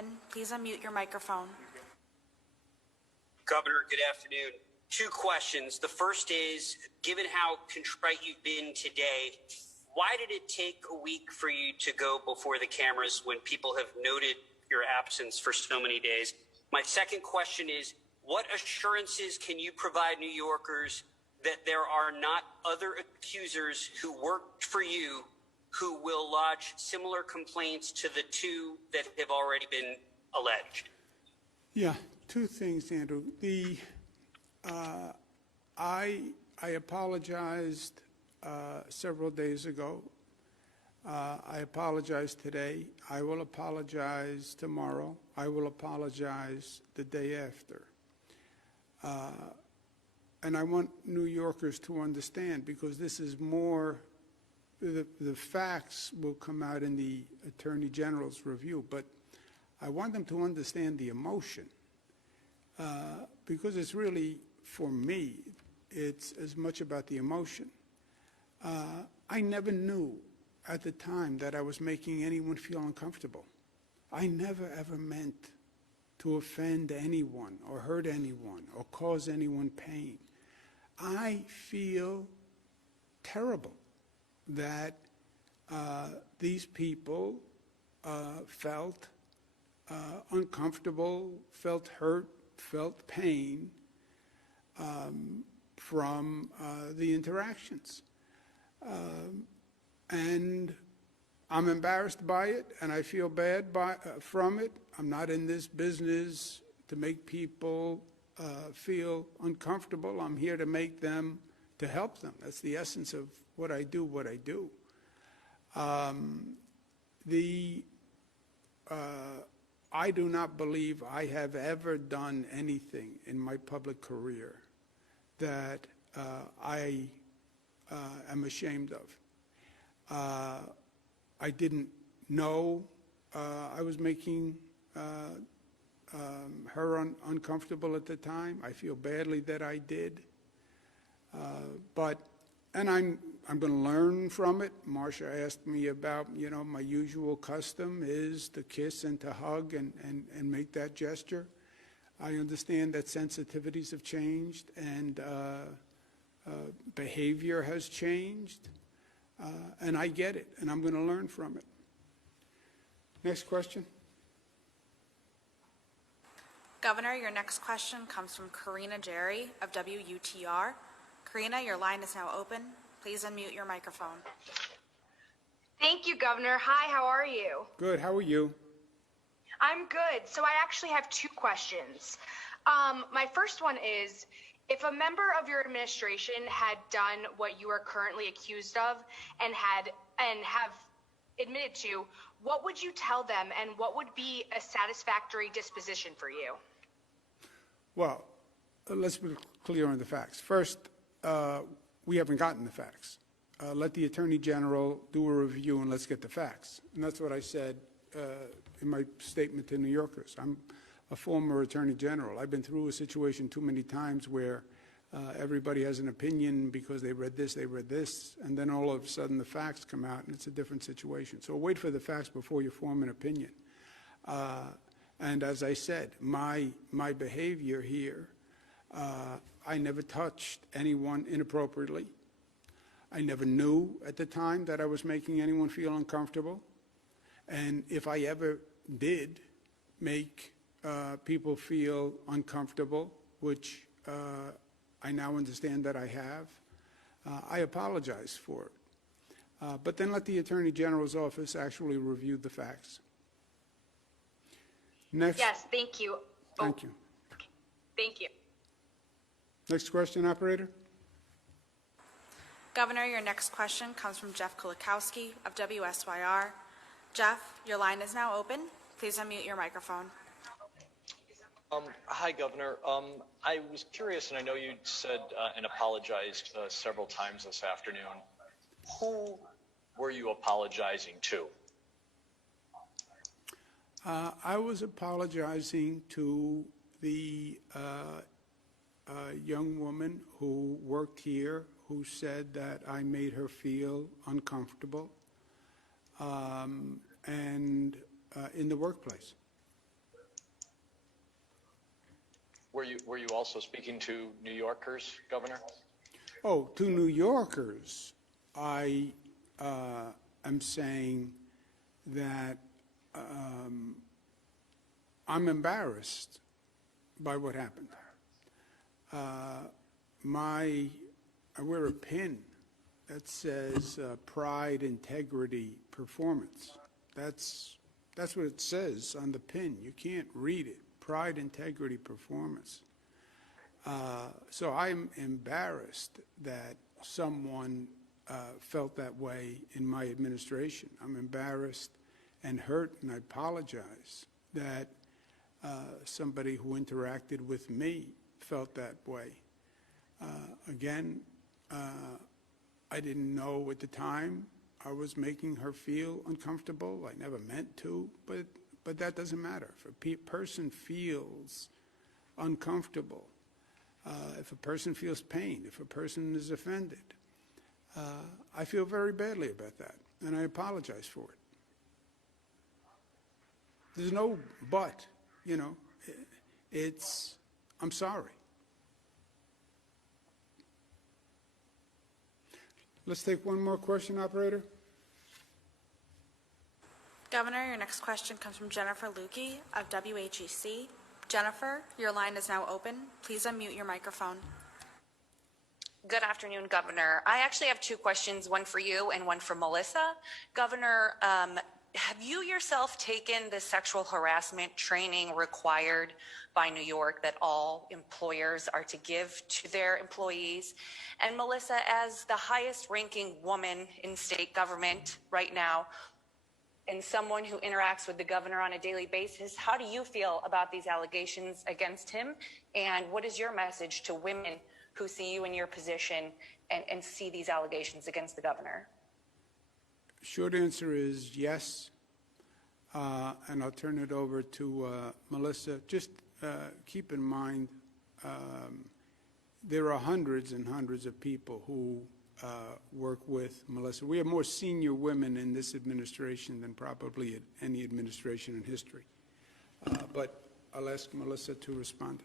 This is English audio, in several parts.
open. Please unmute your microphone. Governor, good afternoon. Two questions. The first is, given how contrite you've been today, why did it take a week for you to go before the cameras when people have noted your absence for so many days? My second question is, what assurances can you provide New Yorkers that there are not other accusers who worked for you who will lodge similar complaints to the two that have already been alleged? Yeah, two things, Andrew. I apologized several days ago. I apologized today. I will apologize tomorrow. I will apologize the day after. And I want New Yorkers to understand, because this is more, the facts will come out in the Attorney General's review, but I want them to understand the emotion, because it's really, for me, it's as much about the emotion. I never knew at the time that I was making anyone feel uncomfortable. I never ever meant to offend anyone or hurt anyone or cause anyone pain. I feel terrible that these people felt uncomfortable, felt hurt, felt pain from the interactions. And I'm embarrassed by it, and I feel bad from it. I'm not in this business to make people feel uncomfortable. I'm here to make them, to help them. That's the essence of what I do, I do not believe I have ever done anything in my public career that I am ashamed of. I didn't know I was making her uncomfortable at the time. I feel badly that I did. And I'm going to learn from it. Marcia asked me about, my usual custom is to kiss and to hug and make that gesture. I understand that sensitivities have changed and behavior has changed. And I get it, and I'm going to learn from it. Next question. Governor, your next question comes from Karina Jerry of WUTR. Karina, your line is now open. Please unmute your microphone. Thank you, Governor. Hi, how are you? Good, how are you? I'm good. So I actually have two questions. My first one is, if a member of your administration had done what you are currently accused of and have admitted to, what would you tell them, and what would be a satisfactory disposition for you? Well, let's be clear on the facts. First, we haven't gotten the facts. Let the Attorney General do a review and let's get the facts. And that's what I said in my statement to New Yorkers. I'm a former Attorney General. I've been through a situation too many times where everybody has an opinion because they read this, and then all of a sudden the facts come out and it's a different situation. So wait for the facts before you form an opinion. And as I said, my behavior here, I never touched anyone inappropriately. I never knew at the time that I was making anyone feel uncomfortable. And if I ever did make people feel uncomfortable, which I now understand that I have, I apologize for it. But then let the Attorney General's office actually review the facts. Next. Yes, thank you. Thank you. Okay. Thank you. Next question, operator. Governor, your next question comes from Jeff Kulikowski of WSYR. Jeff, your line is now open. Please unmute your microphone. Hi, Governor. I was curious, and I know you said and apologized several times this afternoon. Who were you apologizing to? I was apologizing to the young woman who worked here who said that I made her feel uncomfortable and in the workplace. Were you also speaking to New Yorkers, Governor? Oh, to New Yorkers, I am saying that I'm embarrassed by what happened. I wear a pin that says pride, integrity, performance. That's what it says on the pin. You can't read it. Pride, integrity, performance. So I'm embarrassed that someone felt that way in my administration. I'm embarrassed and hurt, and I apologize that somebody who interacted with me felt that way. Again, I didn't know at the time I was making her feel uncomfortable. I never meant to, but that doesn't matter. If a person feels uncomfortable, if a person feels pain, if a person is offended, I feel very badly about that, and I apologize for it. There's no but, you know. I'm sorry. Let's take one more question, operator. Governor, your next question comes from Jennifer Lukey of WHEC. Jennifer, your line is now open. Please unmute your microphone. Good afternoon, Governor. I actually have two questions, one for you and one for Melissa. Governor, have you yourself taken the sexual harassment training required by New York that all employers are to give to their employees? And Melissa, as the highest ranking woman in state government right now, and someone who interacts with the governor on a daily basis, how do you feel about these allegations against him? And what is your message to women who see you in your position and see these allegations against the governor? Short answer is yes, and I'll turn it over to Melissa. Just keep in mind there are hundreds and hundreds of people who work with Melissa. We have more senior women in this administration than probably at any administration in history. But I'll ask Melissa to respond.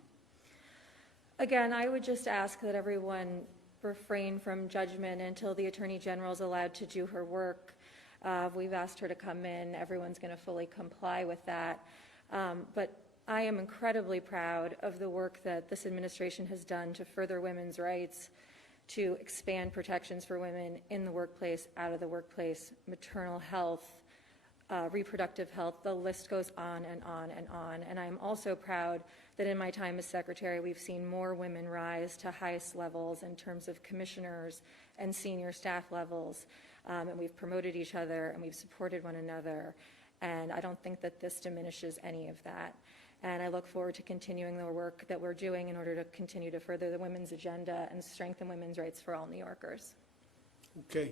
Again, I would just ask that everyone refrain from judgment until the Attorney General is allowed to do her work. We've asked her to come in. Everyone's going to fully comply with that. But I am incredibly proud of the work that this administration has done to further women's rights, to expand protections for women in the workplace, out of the workplace, maternal health, reproductive health. The list goes on and on and on. And I'm also proud that in my time as secretary, we've seen more women rise to highest levels in terms of commissioners and senior staff levels. And we've promoted each other and we've supported one another. And I don't think that this diminishes any of that. And I look forward to continuing the work that we're doing in order to continue to further the women's agenda and strengthen women's rights for all New Yorkers. Okay.